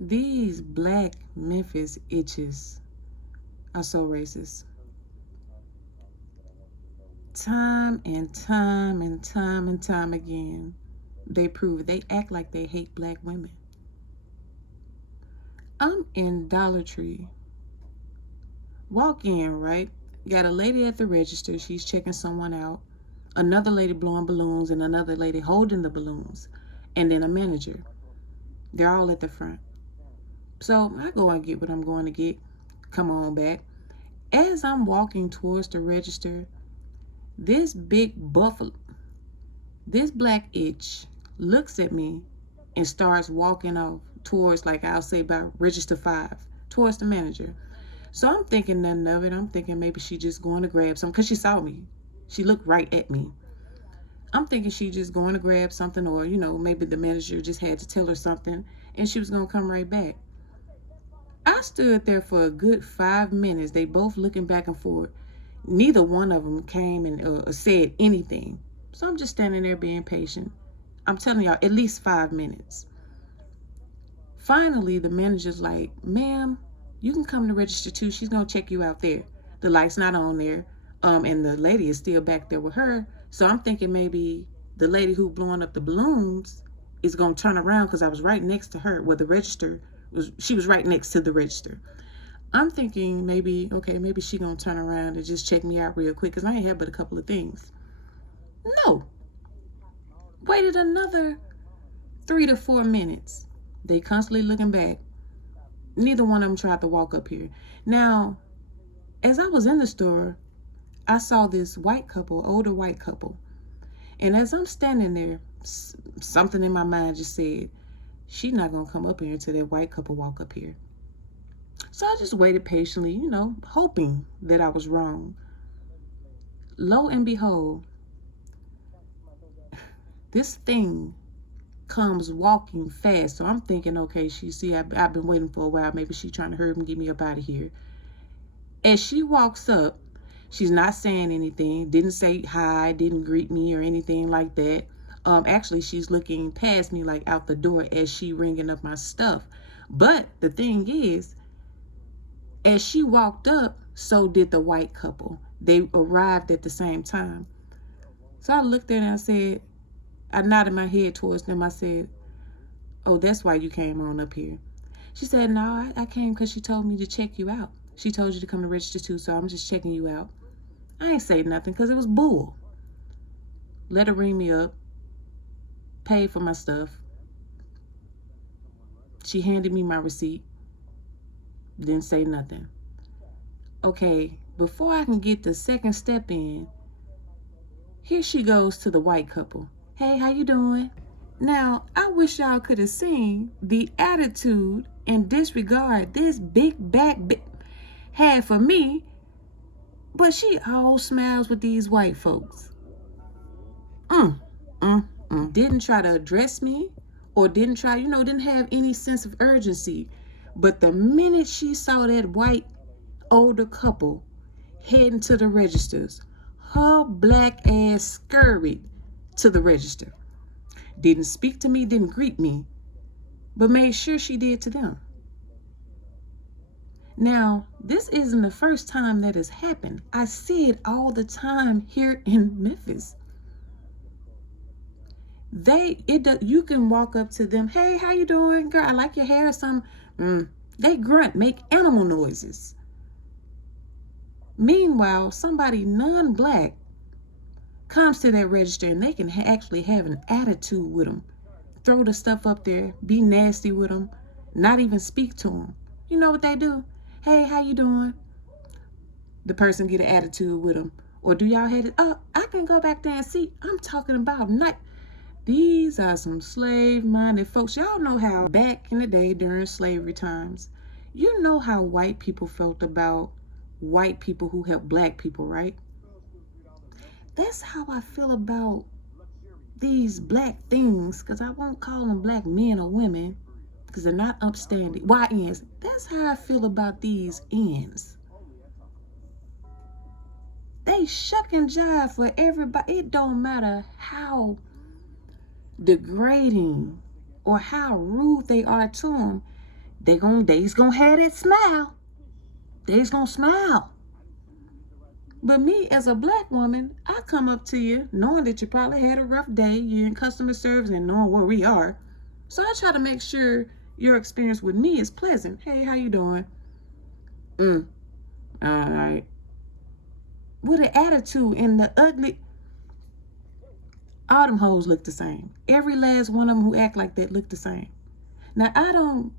These black Memphis itches are so racist. Time and time and time and time again, they prove it. They act like they hate black women. I'm in Dollar Tree. Walk in, right? Got a lady at the register. She's checking someone out. Another lady blowing balloons and another lady holding the balloons. And then a manager. They're all at the front. So I go and get what I'm going to get. Come on back. As I'm walking towards the register, this big buffalo, this black itch looks at me and starts walking off towards, like I'll say about register 5, towards the manager. So I'm thinking nothing of it. I'm thinking maybe she just going to grab something because she saw me. She looked right at me. I'm thinking she just going to grab something, or maybe the manager just had to tell her something and she was going to come right back. I stood there for a good 5 minutes. They both looking back and forth. Neither one of them came and said anything. So I'm just standing there being patient. I'm telling y'all, at least 5 minutes. Finally, the manager's like, ma'am, you can come to register too. She's going to check you out there. The light's not on there. And the lady is still back there with her. So I'm thinking maybe the lady who blowing up the balloons is going to turn around because I was right next to her where the register was. She was right next to the register. I'm thinking maybe, okay, maybe she going to turn around and just check me out real quick because I ain't had but a couple of things. No. Waited another 3 to 4 minutes. They constantly looking back. Neither one of them tried to walk up here. Now, as I was in the store, I saw this white couple, older white couple. And as I'm standing there, something in my mind just said, she's not going to come up here until that white couple walk up here. So I just waited patiently, hoping that I was wrong. Lo and behold, this thing comes walking fast. So I'm thinking, okay, I've been waiting for a while. Maybe she's trying to hurry up and get me up out of here. As she walks up, she's not saying anything, didn't say hi, didn't greet me or anything like that. Actually, she's looking past me like out the door as she ringing up my stuff. But the thing is, as she walked up, so did the white couple. They arrived at the same time. So I looked at her and I nodded my head towards them. I said, oh, that's why you came on up here. She said, no, I came because she told me to check you out. She told you to come to register too, so I'm just checking you out. I ain't say nothing because it was bull. Let her ring me up, paid for my stuff. She handed me my receipt, didn't say nothing. Okay, before I can get the second step in, here she goes to the white couple. Hey, how you doing? Now, I wish y'all could have seen the attitude and disregard this big back had for me, but she all smiles with these white folks. Didn't try to address me or didn't have any sense of urgency. But the minute she saw that white older couple heading to the registers, her black ass scurried to the register. Didn't speak to me, didn't greet me, but made sure she did to them. Now, this isn't the first time that has happened. I see it all the time here in Memphis. You can walk up to them, hey, how you doing, girl? I like your hair or something. They grunt, make animal noises. Meanwhile, somebody non-black comes to that register and they can actually have an attitude with them. Throw the stuff up there, be nasty with them, not even speak to them. You know what they do? Hey, how you doing? The person get an attitude with them. Or do y'all have it? Oh, I can go back there and see. I'm talking about night. These are some slave-minded folks. Y'all know how back in the day during slavery times, you know how white people felt about white people who helped black people, right? That's how I feel about these black things, because I won't call them black men or women because they're not upstanding. YNs. That's how I feel about these N's. They shuck and jive for everybody. It don't matter how degrading or how rude they are to them. they's gonna have that smile. They's gonna smile. But me, as a black woman, I come up to you knowing that you probably had a rough day. You're in customer service and knowing where we are. So I try to make sure your experience with me is pleasant. Hey, how you doing? All right. With an attitude and the ugly. All them hoes look the same. Every last one of them who act like that look the same. Now, I don't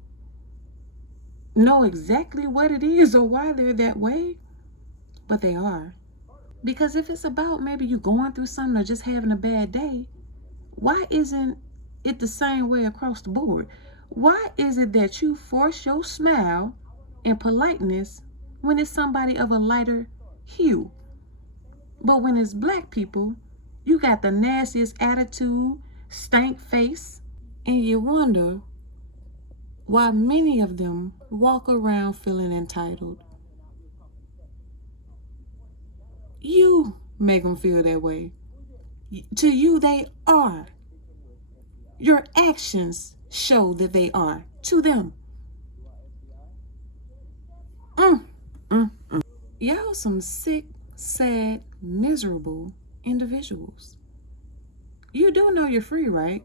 know exactly what it is or why they're that way, but they are. Because if it's about maybe you going through something or just having a bad day, why isn't it the same way across the board? Why is it that you force your smile and politeness when it's somebody of a lighter hue? But when it's black people, you got the nastiest attitude, stank face, and you wonder why many of them walk around feeling entitled. You make them feel that way. To you, they are. Your actions show that they are to them. Y'all some sick, sad, miserable individuals. You do know you're free, right?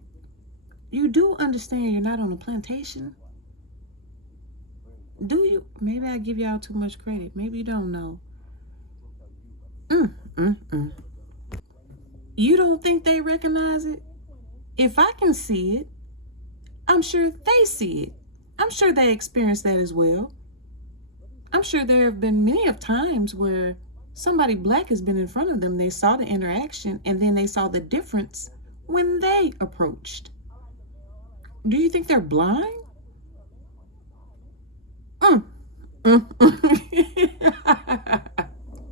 You do understand you're not on a plantation? Do you? Maybe I give y'all too much credit. Maybe you don't know. You don't think they recognize it? If I can see it, I'm sure they see it. I'm sure they experience that as well. I'm sure there have been many of times where somebody black has been in front of them. They saw the interaction and then they saw the difference when they approached. Do you think they're blind?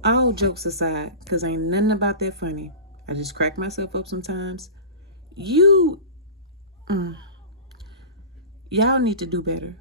All jokes aside, because ain't nothing about that funny. I just crack myself up sometimes. Y'all need to do better.